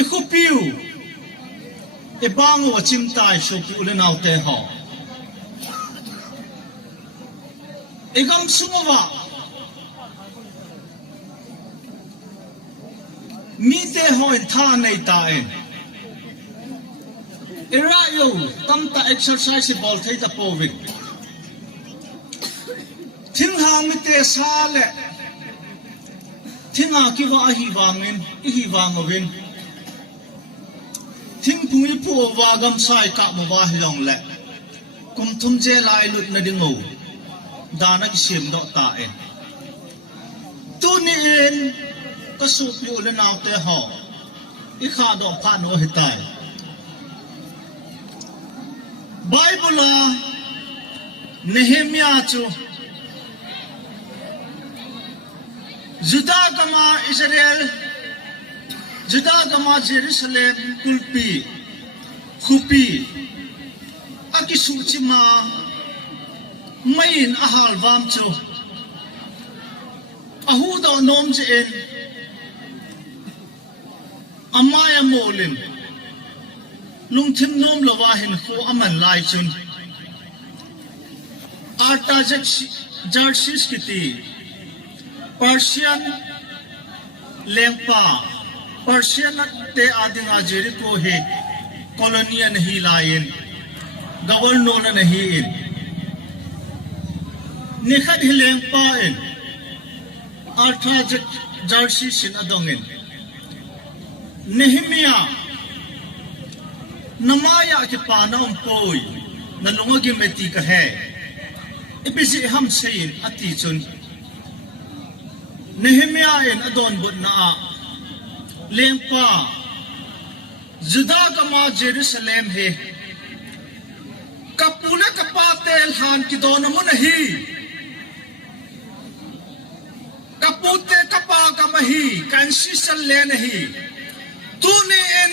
Ikupiu Ibango chimtai shopu ulenaw te ho Egamsung Miten ho in tha Aneitai Irayo tamta exercise ball thei ta povin Thing hang mite sale Thinga kiwa ahi wangin ihi wangowin Thing pui pu wagam sai ka mo wa hilong le kum thum je lai lut na dingo dana ki sim do ta en tu ni en ka su pu le naw te ho I kha do pha no hitai Bible Nehemiah chu Judah kama Israel Judah kama Jerusalem kulpi khupi akisuchima main ahal vam chu ahuda nom je en amaya molin lungthim nom lawahin kho aman lai chun arta jarsis kiti Persian lengpa Persian te adinga Jericho he colony nahi lain governor nahi in nikhat hi lengpa in artha jarsi sin adongin Nehemiah namaya ki pana umpoi nalunga gi meti ka he ibisi ham sein ati chun Nehemiah in adon but na lengpa Judah kama Jerusalem he kapuna kapatel han kidona mo nahi kapute kapa kamahi kansisal le nahi tuni en